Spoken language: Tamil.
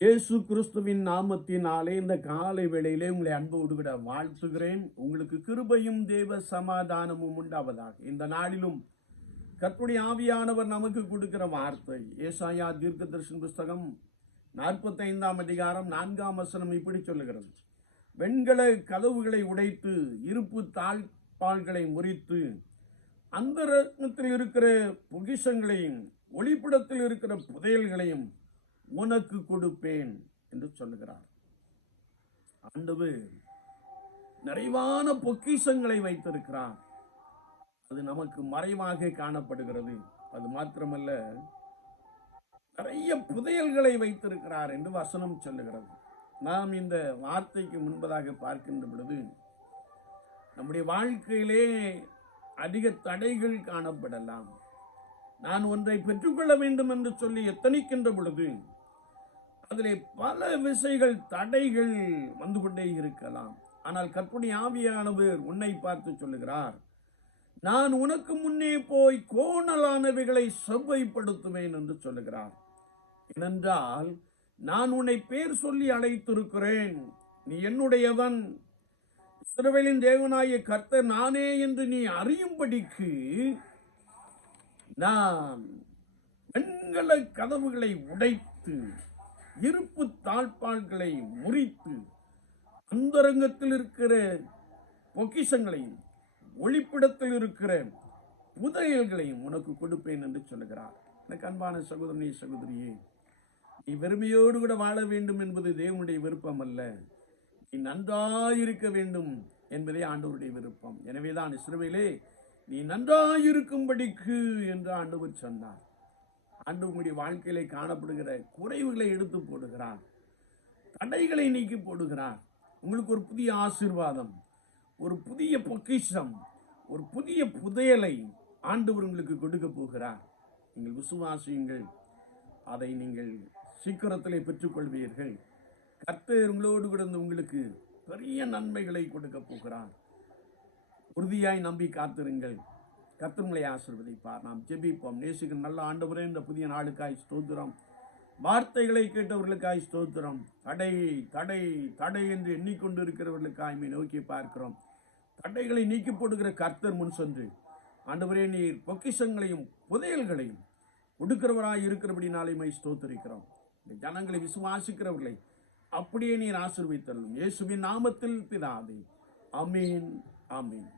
இயேசு கிறிஸ்துவின் நாமத்தினாலே இந்த காலை வேளையிலே உங்களை அன்போடு விட வாழ்த்துகிறேன். உங்களுக்கு கிருபையும் தேவ சமாதானமும் உண்டாவதாக. இந்த நாளிலும் கற்புடைய ஆவியானவர் நமக்கு கொடுக்கிற வார்த்தை ஏசாயா தீர்க்க தரிசன புஸ்தகம் நாற்பத்தைந்தாம் அதிகாரம் நான்காம் வசனம் இப்படி சொல்லுகிறது. வெண்கல கதவுகளை உடைத்து இருப்பு தாழ்பால்களை முறித்து அந்த ரத்னத்தில் இருக்கிற பொகிஷங்களையும் ஒளிப்படத்தில் இருக்கிற புதையல்களையும் உனக்கு கொடுப்பேன் என்று சொல்லுகிறார். ஆண்டவு நிறைவான பொக்கிஷங்களை வைத்திருக்கிறார். அது நமக்கு மறைவாக காணப்படுகிறது. அது மாத்திரமல்ல நிறைய புதையல்களை வைத்திருக்கிறார் என்று வசனம் சொல்லுகிறது. நாம் இந்த வார்த்தைக்கு முன்பதாக பார்க்கின்ற பொழுது நம்முடைய வாழ்க்கையிலே அதிக தடைகள் காணப்படலாம். நான் ஒன்றை பெற்றுக்கொள்ள வேண்டும் என்று சொல்லி எத்தனைக்கின்ற பொழுது அதிலே பல விசைகள் தடைகள் வந்து கொண்டே இருக்கலாம். ஆனால் கற்பனை ஆவியானவர் உன்னை பார்த்து சொல்லுகிறார் நான் உனக்கு முன்னே போய் கோணலானவைகளை செவ்வைப்படுத்துவேன் என்று சொல்லுகிறார். ஏனென்றால் நான் உன்னை பேர் சொல்லி அழைத்திருக்கிறேன். நீ என்னுடையவன். இஸ்ரவேலின் தேவனாய கர்த்தர் நானே என்று நீ அறியும்படிக்கு நான் வெண்கல கதவுகளை உடைத்து இருப்பு தாழ்பால்களை முறித்து அந்தரங்கத்தில் இருக்கிற பொக்கிஷங்களையும் ஒளிப்பிடத்தில் இருக்கிற புதையல்களையும் உனக்கு கொடுப்பேன் என்று சொல்லுகிறார். எனக்கு அன்பான சகோதரனே சகோதரியே நீ வெறுமையோடு கூட வாழ வேண்டும் என்பது தேவனுடைய விருப்பம் அல்ல. நீ நன்றாயிருக்க வேண்டும் என்பதே ஆண்டவருடைய விருப்பம். எனவேதான் இஸ்ரவேலே நீ நன்றாயிருக்கும்படிக்கு என்று ஆண்டவர் சொன்னார். ஆண்டவருடைய வாழ்க்கையிலே காணப்படுகிற குறைவுகளை எடுத்து போடுகிறார். தடைகளை நீக்கி போடுகிறார். உங்களுக்கு ஒரு புதிய ஆசீர்வாதம் ஒரு புதிய பொக்கிஷம் ஒரு புதிய புதையலை ஆண்டவர் உங்களுக்கு கொடுக்க போகிறார். நீங்கள் விசுவாசியுங்கள். அதை நீங்கள் சீக்கிரத்திலே பெற்றுக்கொள்வீர்கள். கர்த்தர் உங்களோடு கூட உங்களுக்கு பெரிய நன்மைகளை கொடுக்க போகிறார். உறுதியாய் நம்பி காத்திருங்கள். கர்த்தங்களை ஆசிர்வதிப்பார் நாம் ஜெபிப்போம். நேசிக்கும் நல்ல ஆண்டவரே இந்த புதிய நாளுக்காய் ஸ்தோத்திரம். வார்த்தைகளை கேட்டவர்களுக்காய் ஸ்தோத்திரம். தடை தடை தடை என்று எண்ணிக்கொண்டு இருக்கிறவர்களுக்காய் நோக்கி பார்க்கிறோம். தடைகளை நீக்கி போடுகிற கர்த்தர் முன் சென்று. ஆண்டவரே நீர் பொக்கிஷங்களையும் புதையல்களையும் கொடுக்கிறவராய் இருக்கிறபடி நாளையுமே ஸ்தோத்திருக்கிறோம். இந்த ஜனங்களை விசுவாசிக்கிறவர்களை அப்படியே நீர் ஆசிர்வித்தள்ளும் இயேசுவின் நாமத்தில் பிதாதே அமீன் அமீன்